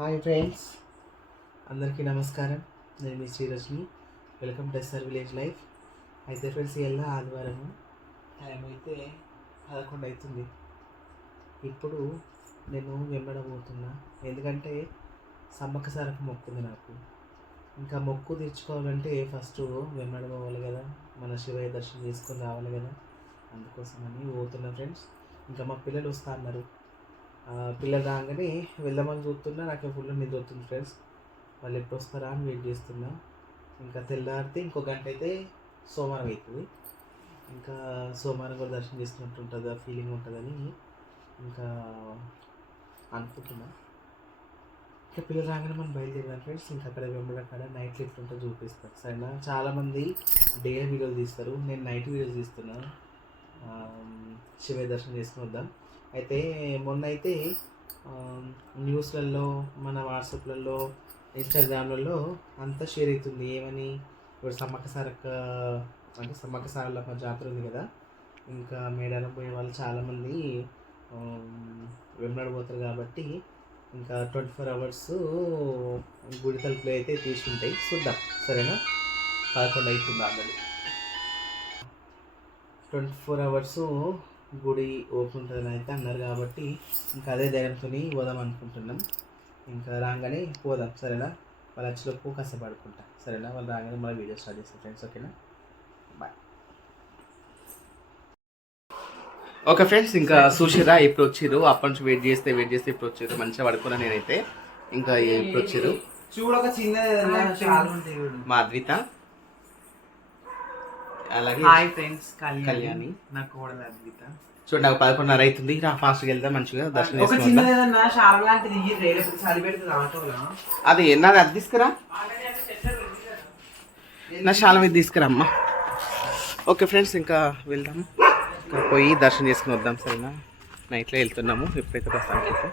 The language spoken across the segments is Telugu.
హాయ్ ఫ్రెండ్స్, అందరికీ నమస్కారం. నేను మీ Srirajni. Welcome to SR village life. అయితే ఫ్రెండ్స్, ఇలా ఆదివారము టైం అయితే 11 అవుతుంది. ఇప్పుడు నేను వెంబడబోతున్నా, ఎందుకంటే సమ్మక్క సారకు మొక్కుంది నాకు. ఇంకా మొక్కు తీర్చుకోవాలంటే ఫస్ట్ వెంబడబోవాలి కదా, మన శివయ్య దర్శనం చేసుకొని రావాలి కదా, అందుకోసమని పోతున్నా ఫ్రెండ్స్. ఇంకా మా పిల్లలు వస్తా అన్నారు. పిల్లలు రాగానే వెళ్దామని చూస్తున్నా, నాకు ఫుల్ నిద్ర వస్తుంది ఫ్రెండ్స్. వాళ్ళు ఎప్పుడు వస్తారా అని వెయిట్ చేస్తున్నా. ఇంకా తెల్లారితే ఇంకో గంట అయితే సోమవారం అవుతుంది. ఇంకా సోమవారం కూడా దర్శనం చేసుకున్నట్టు ఉంటుంది, ఆ ఫీలింగ్ ఉంటుందని ఇంకా అనుకుంటున్నా. ఇంకా పిల్లలు రాగానే మనం బయలుదేరాం ఫ్రెండ్స్. ఇంకా అక్కడ వెంబడక్కడ నైట్ లిఫ్ట్ ఉంటే చూపిస్తారు సరేనా. చాలామంది డే వీడియోలు తీస్తారు, నేను నైట్ వీడియోలు తీస్తున్నాను. శివయ్య దర్శనం చేసుకుని వద్దాం. అయితే మొన్న అయితే న్యూస్లలో, మన వాట్సాప్లలో, ఇన్స్టాగ్రామ్లలో అంతా షేర్ అవుతుంది. ఏమని, ఇప్పుడు సమ్మక్క సారక్క అంటే సమ్మక్క సారలమ్మ జాతర ఉంది కదా, ఇంకా మేడారం పోయే వాళ్ళు చాలామంది వెంబడిపోతారు కాబట్టి ఇంకా 24 hours గుడి తలుపులు అయితే తీసి ఉంటాయి. చూద్దాం సరేనా. 11 అవుతుంది ఆల్రెడీ. 24 hours గుడి ఓపెన్ ఉంటుందని అయితే అన్నారు కాబట్టి ఇంకా అదే ధైర్యంతో పోదాం అనుకుంటున్నాం. ఇంకా రాగానే పోదాం సరేనా. వాళ్ళు వచ్చేలోపు కష్టపడుకుంటా సరేనా. వాళ్ళు రాగానే మళ్ళీ వీడియో స్టార్ట్ చేస్తాం ఫ్రెండ్స్, ఓకేనా. బాయ్. ఓకే ఫ్రెండ్స్, ఇంకా చూసిరా ఇప్పుడు వచ్చిర్రు. అప్పటి నుంచి వెయిట్ చేస్తే ఇప్పుడు వచ్చారు. మంచిగా పడుకున్నా నేనైతే. ఇంకా ఇప్పుడు వచ్చారు మా అద్విత, అలాగే కళ్యాణి, నాకు కూడా అద్విత. చూడండి, నాకు 11:30 అవుతుంది. ఫాస్ట్గా వెళ్దాం, మంచిగా దర్శనం చేసుకుందాం. అది నాది అది తీసుకురా, నా శాల మీద తీసుకురామ్మా. ఓకే ఫ్రెండ్స్, ఇంకా వెళ్దాం. ఇంకా పోయి దర్శనం చేసుకుని వద్దాం సరేనా. నైట్లో వెళ్తున్నాము ఎప్పుడైతే ప్రస్తుతానికి.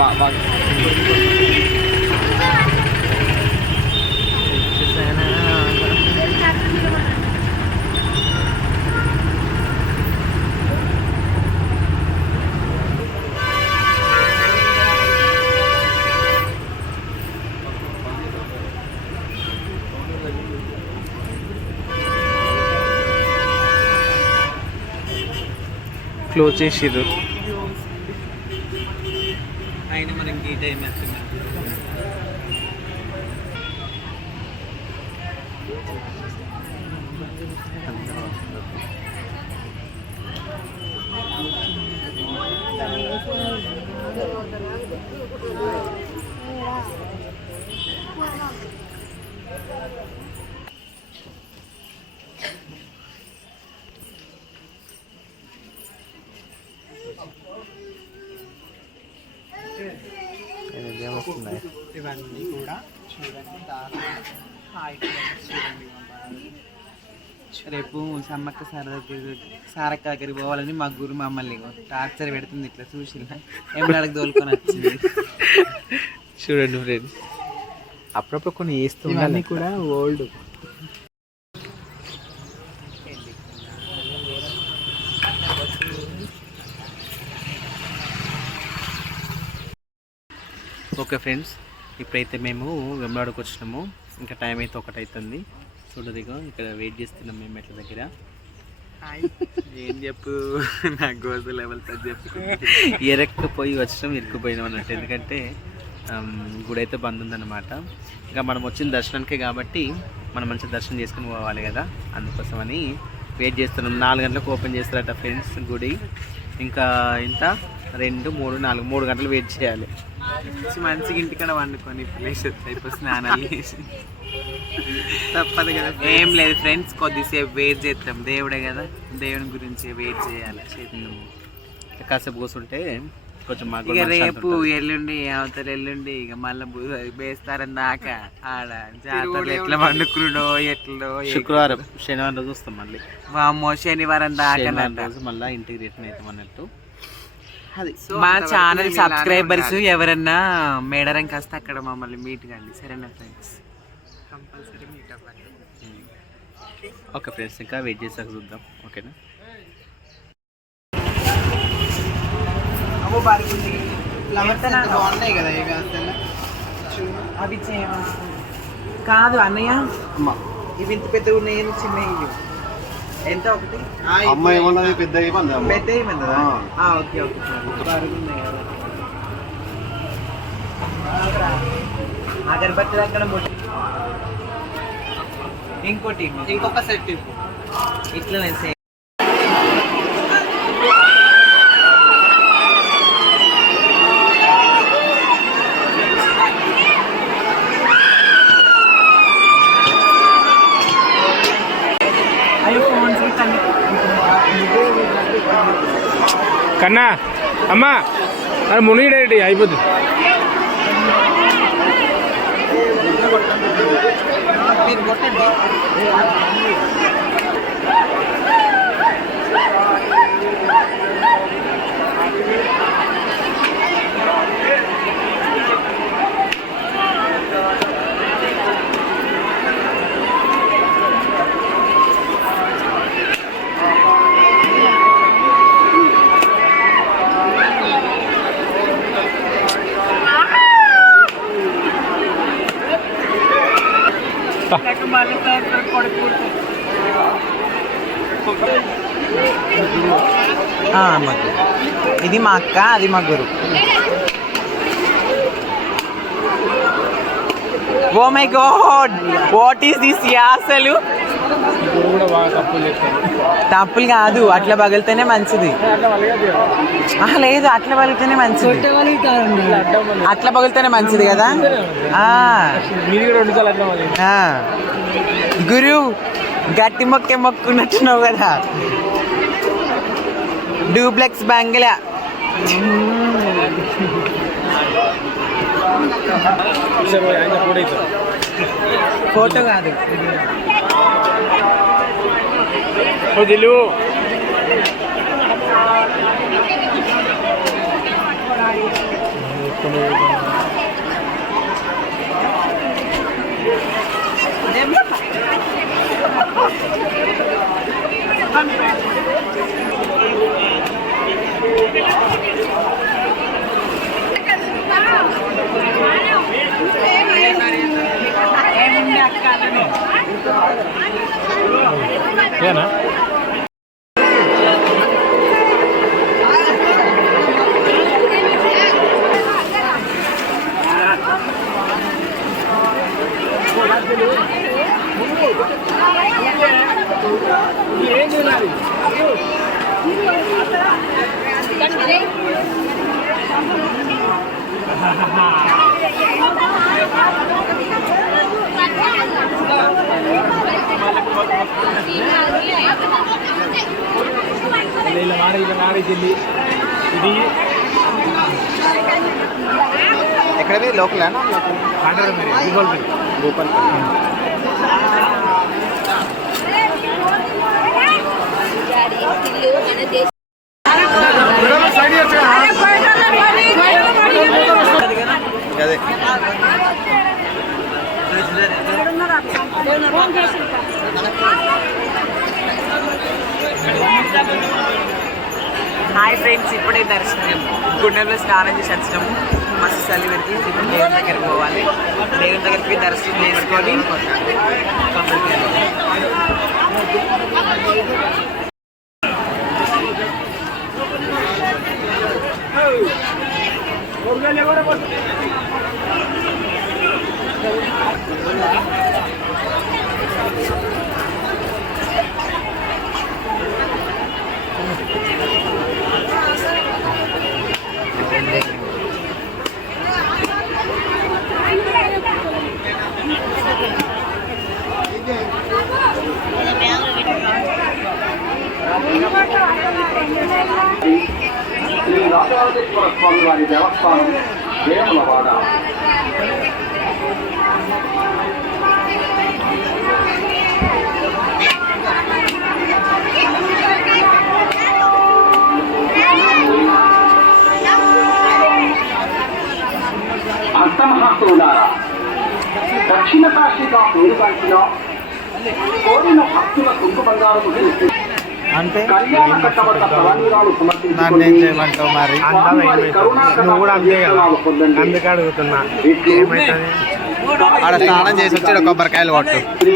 బాగా క్లోజ్ చేసిర్రు. అయినా మనకి ఈ టైం వస్తుంది. ఇవన్నీ కూడా చూడండి. రేపు సమ్మక్క సారక్క దగ్గరికి పోవాలని మా గురు మమ్మల్ని టార్చర్ పెడుతుంది. ఇట్లా చూసి ఎమ్మెల్యేకి తోలుకొని వచ్చింది. చూడండి ఫ్రెండ్స్, అప్పుడప్పుడు కొన్ని వేస్తుంది కూడా ఓల్డ్. ఓకే ఫ్రెండ్స్, ఇప్పుడైతే మేము వెంబడికి వచ్చినాము. ఇంకా టైం అయితే 1 అవుతుంది. చూడదిగో ఇక్కడ వెయిట్ చేస్తున్నాం మేము మెట్ల దగ్గర. ఏం చెప్పు నాకు గోజు లెవెల్స్ అని చెప్పు. ఎరక్కపోయి వచ్చినాం ఇరుక్కుపోయినాం అన్నట్టు. ఎందుకంటే గుడి అయితే బంద్ ఉందన్నమాట. ఇంకా మనం వచ్చిన దర్శనానికే కాబట్టి మనం మంచిగా దర్శనం చేసుకుని పోవాలి కదా, అందుకోసమని వెయిట్ చేస్తున్నాం. 4 గంటలకు ఓపెన్ చేస్తారట ఫ్రెండ్స్ గుడి. ఇంకా ఇంత 2, 3, 4 3 గంటలు వెయిట్ చేయాలి. మంచిగా ఇంటికాడ వండుకొని ఫ్రెష్ అయిపోయి స్నానాలు చేసి తప్పదు కదా. ఏం లేదు ఫ్రెండ్స్, కొద్దిసేపు వెయిట్ చేస్తాం. దేవుడే కదా, దేవుని గురించి వెయిట్ చేయాలి. కాసేపు కూర్చుంటే కొంచెం మాకు రేపు ఎల్లుండి అవతల ఎల్లుండి ఇక మళ్ళీ బేస్తారం దాకా ఆడ జాతరలు ఎట్లా వండుకున్నాడో ఎట్లా. శుక్రవారం శనివారం రోజు వస్తాం మళ్ళీ. వామ్మో శనివారం దాకా రోజు మళ్ళీ ఇంటికి రిటర్న్ అవుతాం అన్నట్టు. అది మా ఛానల్ సబ్స్క్రైబర్స్ ఎవరన్నా మేడారం కాస్త అక్కడ మమ్మల్ని మీట్ కండి, సరేనా ఫ్రెండ్స్? కంపల్సరీ మీట్ అవ్వండి. ఓకే ఫ్రెండ్స్, ఇంకా వెయిట్ చేసాక చూద్దాం. ఓకేనా? బాగున్నాయి కదా అవి కాదు అన్నయ్య, ఇవి ఇంత పెద్దగా ఉన్నాయి, చిన్నవి ఎంత ఒకటి? అమ్మాయి ఏమన్నది పెద్ద పెద్ద ఏమన్నదా? Okay okay. అగరబత్తి అక్కడ ఇంకోటి ఇంకొక సెట్ ఇట్లనే సేమ్. కన్నా అమ్మా అది మునిగిడేటి అయిపోతుంది. ఇది మా అక్క, అది మా గురు. Oh my god, what is this? అసలు తప్పులు కాదు, అట్లా పగిలితేనే మంచిది. లేదు, అట్లా పగిలితేనే మంచిది. అట్లా పగిలితేనే మంచిది కదా. గురు గట్టి మొక్కే మొక్కున్నట్టున్నావు కదా. డూప్లెక్స్ బ్యాంగిల్ ఫోటో కాదు. ఏనా ఎక్కడ లోకల్ గోపాల్ అదే హాయ్ ఫ్రెండ్స్, ఇప్పుడే దర్శనం గుండెల్లో స్నానం చేసి వచ్చినాము. మస్తు చలి పెట్టి ఇప్పుడు దేవుని దగ్గరికి పోవాలి. దేవుని దగ్గరికి దర్శనం చేసుకొని శ్రీ రాజరాజేశ్వర స్వామి వారి దేవస్థానం వేములవాడ. భక్తమహాశివులారా, దక్షిణ కాశీగా పేరుగాంచిన కోరిన భక్తుల కుంకు బంగారము చూసి అంటే కళ్యాణ కట్టబడ్డ ప్రవణీరాలు నన్ను ఏం చేయమంటావు మరి నువ్వు కూడా అంతే కదా, అందుకే అడుగుతున్నా ఏమవుతుంది. ఆడ స్నానం చేసి వచ్చి కొబ్బరికాయలు కొట్టు. శ్రీ